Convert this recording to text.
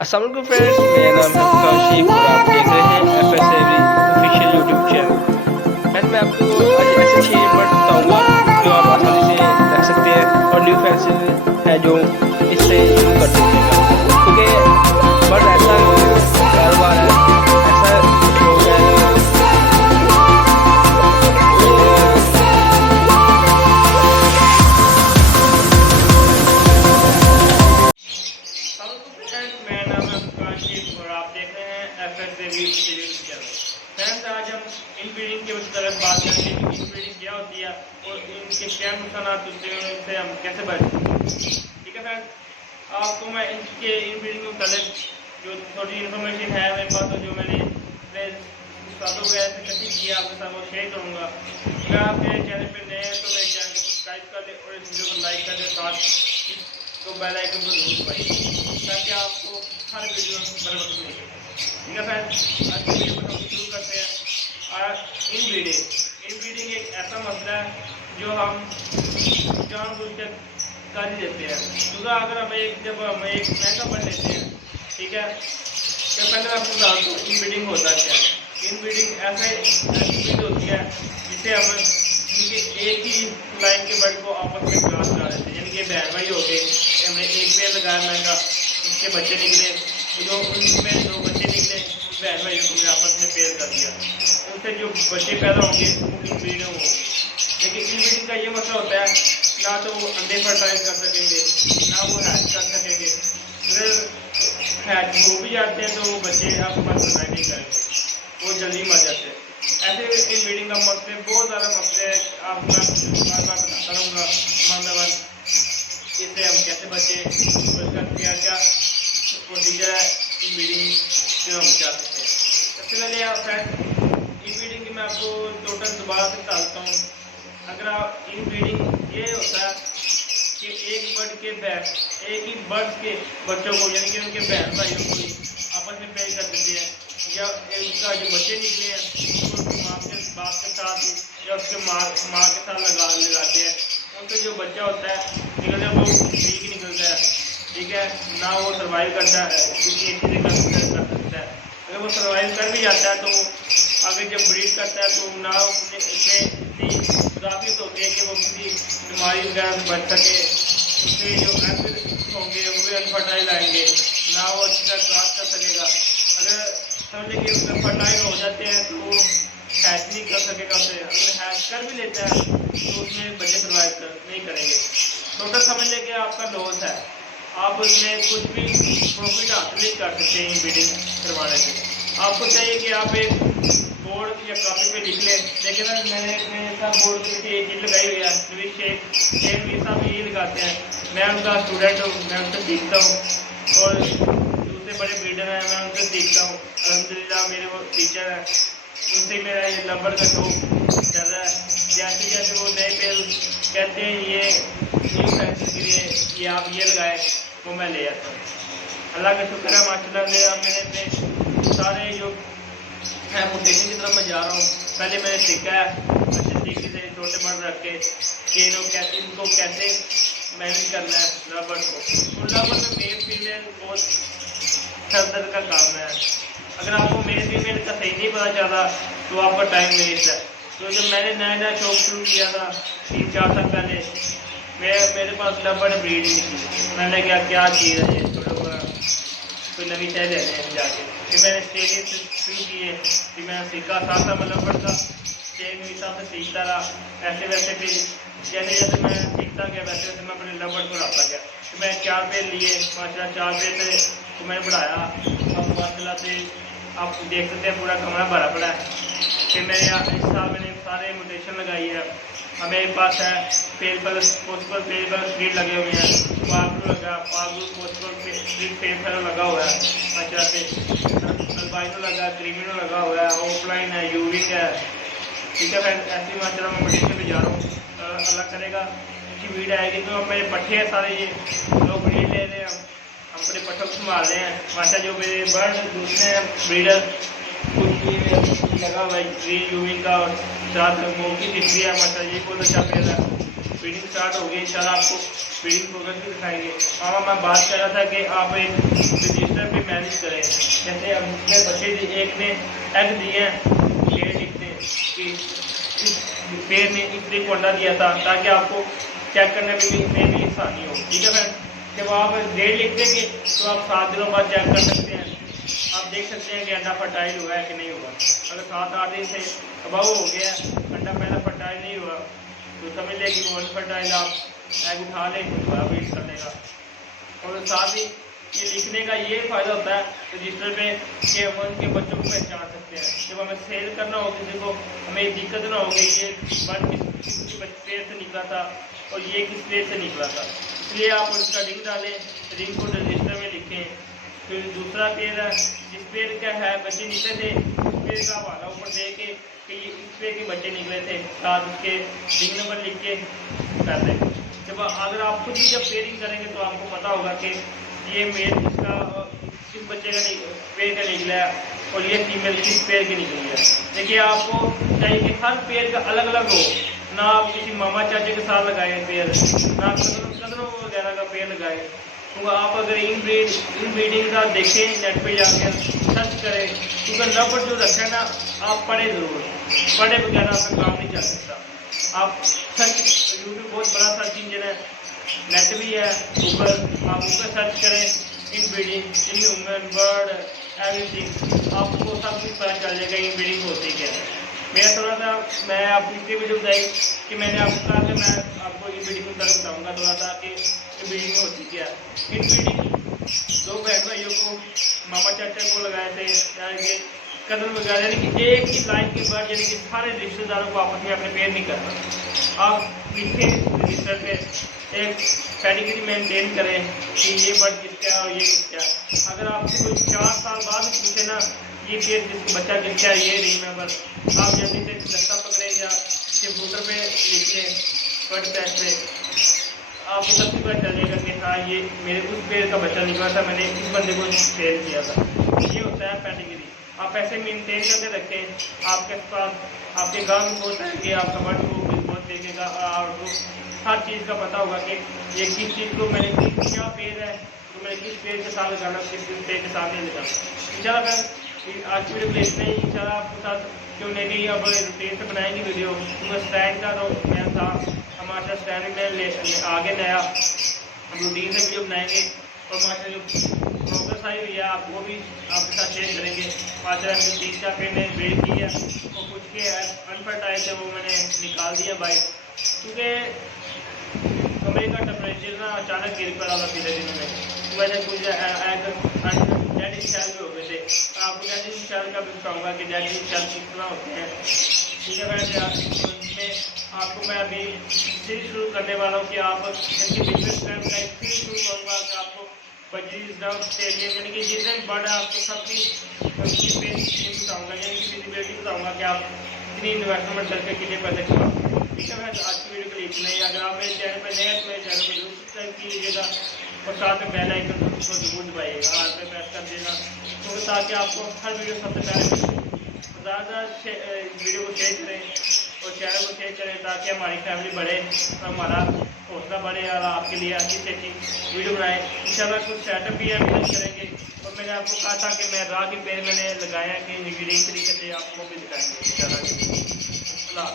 अस्सलाम वालेकुम फ्रेंड्स, मेरा नाम है काशिफ और आप देख रहे हैं FS every official YouTube channel. Friend, मैं आपको आज ऐसे 6 बर्ड्स बताऊंगा जो आप आसानी से रख सकते हैं और न्यू फैंसी है जो इससे यूज़ कर सकते हैं, क्योंकि बर्ड ऐसा कारोबार है, ऐसा शौक है मेरा नाम है काशिफ और आप देख रहे हैं FS every official channel. Friends, आज हम इन ब्रीडिंग के तरफ बात करेंगे कि इन ब्रीडिंग क्या होती है और इनके क्या नुकसान होते हैं, इनसे हम कैसे बच सकते हैं। ठीक है फ्रेंड्स, आपको मैं इनके इन ब्रीडिंग के मतलब जो थोड़ी इन्फॉर्मेशन है मेरे पास, तो जो मैंने अपने साथों वगैरह से इकट्ठी की है आपके साथ वो शेयर करूँगा। अगर आप मेरे चैनल पर नए हैं तो मेरे चैनल को सब्सक्राइब कर लें और इस वीडियो को लाइक कर दें, साथ तो बेल आइकन को जरूर दबाइए ताकि आपको हर वीडियो बर वक्त मिले। ठीक है फ्रेंड्स, आज की वीडियो को हम शुरू करते हैं। इन ब्रीडिंग एक ऐसा मसला है जो हम जानबूझकर कर ही देते हैं, क्योंकि अगर जब हम एक महंगा बन लेते हैं, ठीक है, तो पहले मैं आपको बता दूँ इन ब्रीडिंग होता क्या है। इन ब्रीडिंग ऐसी ब्रीड होती है जिसे हम उनके एक ही लाइन के बर्ड को आपस में क्रॉस करा देते हैं, यानी कि बहन भाई हो गए, हमने एक पेड़ लगाया महंगा, उसके बच्चे निकले, जो उनमें 2 बच्चे निकले, उस बहन भाई को हमने आपस में पेड़ कर दिया, उनसे जो बच्चे पैदा होंगे वो इन ब्रीडिंग होंगे। लेकिन इन ब्रीडिंग का ये मसला होता है, ना तो वो अंडे फर्टाइज कर सकेंगे, ना वो हैच कर सकेंगे। अगर हैच हो भी जाते हैं तो वो बच्चे आपके पास फर्टाइज नहीं करेंगे, वो जल्दी मर जाते हैं। ऐसे इन ब्रीडिंग का मसले बहुत ज़्यादा मसले है, आपको मैं बार बार बताता रहूँगा मान इससे हम कैसे बचे और इसका क्या क्या प्रोसीजर है इन ब्रीडिंग से हम बचा सकते हैं। सबसे पहले आप फ्रेंड इन ब्रीडिंग की मैं आपको टोटल दोबारा से बताता हूँ। अगर आप इन ब्रीडिंग ये होता है कि एक ही बर्ड के बच्चों को, यानी कि उनके बहन भाइयों को आपस में पेड़ कर देते हैं, या उसका जो बच्चे निकले हैं उसको उसके बाप के साथ या उसके माँ के साथ लगाते हैं, उनसे जो बच्चा होता है निकलता है वो ठीक निकलता है। ठीक है, ना वो सर्वाइव करता है किसी एक चीज़ें कर सकता है। अगर वो सर्वाइव कर भी जाता है तो आगे जब ब्रीड करता है तो ना उसमें इतनी काबिलियत होती है कि वो किसी बीमारी वगैरह से बच सके, उसके जो एग होंगे वो भी अनफर्टाइल आएंगे, ना वो अच्छी तरह क्रॉस कर सकेगा। अगर समझ लीजिए उसमें फर्टाइल हो जाते हैं तो वो हैच नहीं कर सकेगा उसे, अगर हैच कर भी लेता है तो उसमें बच्चे सर्वाइव नहीं करेंगे। टोटल समझ लें कि आपका लॉस है, आप उसमें कुछ भी प्रॉफिट हासिल नहीं कर सकते हैं ब्रीडिंग करवाने से। आपको चाहिए कि आप एक बोर्ड या कॉपी पे लिख लें, लेकिन मैंने सब बोर्ड के पीछे एक चीज़ लगाई हुई है, नवीद शेख साहब ये लगाते हैं, मैं उनका स्टूडेंट हूँ, मैं उनसे सीखता हूँ और दूसरे बड़े ब्रीडर हैं मैं उनसे सीखता हूँ। अल्हम्दुलिल्लाह मेरे वो टीचर हैं, उनसे मेरा ये लबर का शौक चल रहा है। जैसे जैसे वो नए पेड़ कहते हैं ये न्यू फैंसी के लिए ये आप ये लगाए, वो मैं ले आता हूँ। अल्लाह का शुक्र है माशाल्लाह, मैंने अपने सारे जो है मोटेशन की तरफ मैं जा रहा हूँ। पहले मैंने सीखा है अच्छे तरीके से छोटे बर्ड रख के कि इनको कैसे मैनेज करना है लबर को। और लबर में मेल फीमेल बहुत सर दर्द का काम है। अगर आपको मेल फीमेल का सही नहीं पता चला तो आपका टाइम वेस्ट है। तो जब मैंने नया शौक शुरू किया था 3-4 साल पहले, मेरे पास लबर ब्रीड ही नहीं थी। मैंने क्या चीज़ है ये, कोई नवी चाय ले लें जाके। फिर मैंने स्टेडियम से शुरू किए, फिर मैंने सीखा, साथ मैं लबर का स्टेज में हिसाब से सीखता रहा। ऐसे वैसे फिर जैसे जैसे मैं सीखता गया वैसे वैसे मैं अपने लबर को बढ़ाता गया। फिर मैं 4 पेड़ लिए, माशाल्लाह 4 पेड़ से तो मैंने बढ़ाया। अब माशाल्लाह से आप देख सकते हैं पूरा कमरा भरा पड़ा है। फिर मैंने इस साल मैंने सारे मोटेशन लगाई है। अब मेरे पास है पेल प्लस पोस्टल पेल प्लस स्ट्रीट लगे हुए हैं, पागलू लगा, पागलू पोस्टल स्ट्रीट पेल फेलो लगा हुआ है, अच्छा से अल्बाइनो लगा, क्रीमिनो लगा हुआ है, ऑफलाइन है, यूविंग है। ठीक है फ्रेंड, ऐसी माशाल्लाह मैं मोटेशन पे जा रहा हूँ। अल्लाह करेगा अच्छी भीड़ आएगी। तो मेरे पट्टे हैं सारे, ये लोग ब्रीड ले रहे हैं, हम अपने पट्टों को संभाल रहे हैं। माशा जो मेरे बर्ड दूसरे ब्रीडर कुछ लगा हुआ है ग्रीन यूविंग का और साथ मोम की तितली है, माशा ये बहुत अच्छा पेड़ है। ब्रीडिंग स्टार्ट हो गई, इंशाल्लाह आपको ब्रीडिंग प्रोग्रेस भी दिखाएंगे। हाँ, मैं बात कर रहा था कि आप एक रजिस्टर पे मैनेज करें। जैसे अब जितने बच्चे एक ने एग दिए हैं, पेड़ लिखते हैं कि इस पेड़ ने इतने को अंडा दिया था, ताकि आपको चेक करने में भी आसानी हो। ठीक है फ्रेंड, जब आप डेट लिख देंगे तो आप 7 दिनों बाद चेक कर सकते हैं। आप देख सकते हैं कि अंडा फर्टाइल हुआ है कि नहीं हुआ। अगर 7-8 दिन से अबाउ हो गया, अंडा पहला फर्टाइल नहीं हुआ, तो समझ लें कि वो अनफर्टाइल, आप एग उठा लें तो दोबारा वेट कर लेगा। और साथ ही ये लिखने का ये फ़ायदा होता है रजिस्टर पे कि हम उनके बच्चों को पहचान सकते हैं। जब हमें सेल करना हो किसी को, हमें दिक्कत ना हो कि ये बर्ड किस पेड़ से निकला था और ये किस पेड़ से निकला था। इसलिए आप उसका रिंग डालें, रिंग को रजिस्टर में लिखें। फिर दूसरा पेड़ है, जिस पेड़ का है बच्चे निकले थे, उस पेड़ का हवाला ऊपर दे के कि ये इस पेड़ के बच्चे निकले थे, साथ उसके रिंग नंबर लिख के कर दें। जब अगर आप खुद भी जब पेयरिंग करेंगे तो आपको पता होगा कि ये मेल किसका किस बच्चे का पेड़ का निकला है और ये फीमेल किस पेड़ की निकली है। देखिए, आपको चाहिए कि हर पेड़ का अलग अलग हो, ना आप किसी मामा चाचे के साथ लगाए पेड़, ना कदरों वगैरह का पेड़ लगाए। तो आप अगर इन ब्रीडिंग का देखें, नेट पे जाकर सर्च करें, क्योंकि नंबर जो रखा है ना, आप पढ़े ज़रूर, पढ़े बगैर आपका काम नहीं चल सकता। आप सर्च, यूट्यूब बहुत बड़ा सर्च इंजन है, नेट भी है, गूगल, आप उस पर सर्च करें इन breeding, in human bird everything, आपको सब कुछ पता चल जाएगा इन ब्रीडिंग होती क्या है। मेरा थोड़ा सा, मैं आपको इसलिए वीडियो बताई कि मैंने आपको कहा कि मैं आपको इन ब्रीडिंग के बारे में बताऊँगा थोड़ा सा कि इन ब्रीडिंग होती क्या है। इन ब्रीडिंग 2 बहन भाइयों को मामा चाचा को लगाए थे, यानी कदम वगैरह, यानी कि एक ही लाइन के बर्ड, यानी कि सारे रिश्तेदारों को आपस में अपने पेड़ नहीं करना। आप लिखें रजिस्टर पे, एक कैटेगरी मेंटेन करें कि ये बर्ड किसका है और ये किसका है। अगर आपसे कोई 4 साल बाद पूछे ना ये पेड़ जिसका बच्चा किसका है, ये रिंग नंबर, आप जल्दी से दस्ता पकड़ें या कंप्यूटर पे लिख लें, बर्ड टेस्ट पे, आपको सबसे पता चलेगा कि हाँ ये मेरे उस पेड़ का बच्चा निकला था, मैंने इस बंदे को सेल किया था। ये होता है कैटेगरी। आप ऐसे मेंटेन करके रखें। आपके पास आपके गाँव में होता है कि आपका बर्ड को बहुत देखेगा और हर चीज़ का पता होगा कि ये किस चीज़ को मैंने क्या पेड़ है तो मैंने किस पेड़ के साथ लगाना, किस पेड़ के साथ नहीं लगाना। इंशाल्लाह फिर आज की वीडियो इतना ही। इंशाल्लाह आपके साथ जो मेरी अब रूटीन से बनाएंगी वीडियो, उनका स्टैंड का तो मैं था, हमारा स्टैंड में आगे नया रूटीन से वीडियो बनाएंगे और माशा जो प्रोग्रेस आई हुई है आप वो भी आपके साथ शेयर करेंगे। माशा 3-4 पेड़ ने ब्रीड की है और कुछ के अनफर्टाइल थे वो मैंने निकाल दिया बाइक, क्योंकि कमरे का टेम्परेचर ना अचानक गिर पड़ा था पिछले दिनों में, वजह कुछ डेड शेल भी हो गए थे। आपको डेड शेल का भी बताऊँगा कि डेड शेल कितना होते हैं। ठीक है फ्रेंड्स, उसमें आपको मैं अभी सीरीज शुरू करने वाला हूँ कि आप इनकी बिजनेस टाइम का एक सीरीज शुरू करूँगा कि आपको बजीज डब स्टेडियम, यानी कि जितने बर्ड है आपको सबकी बताऊँगा, यानी कि विजिबिलिटी बताऊँगा कि आप कितनी इन्वेस्टमेंट करके कितने पैसे कमा। ठीक है फ्रेंड्स, आज की वीडियो के लिए इतना ही। अगर आप मेरे चैनल पर नए हैं तो मेरे चैनल को जरूर सब्सक्राइब कीजिएगा और साथ में बेल आइकन को जरूर दबाइएगा, हाथ पे प्रेस कर देना, तो ताकि आपको हर वीडियो सबसे पहले मिले। ज़्यादा वीडियो को शेयर करें और चैनल को शेयर करें ताकि हमारी फैमिली बढ़े और हमारा हौसला बढ़े और आपके लिए अच्छी से अच्छी वीडियो बनाएं। इंशाल्लाह कुछ सेटअप भी हम करेंगे और मैंने आपको कहा था कि मैं राह के पेड़ मैंने लगाया कि इंजीनियरिंग तरीके से आपको भी दिखाएंगे इंशाल्लाह।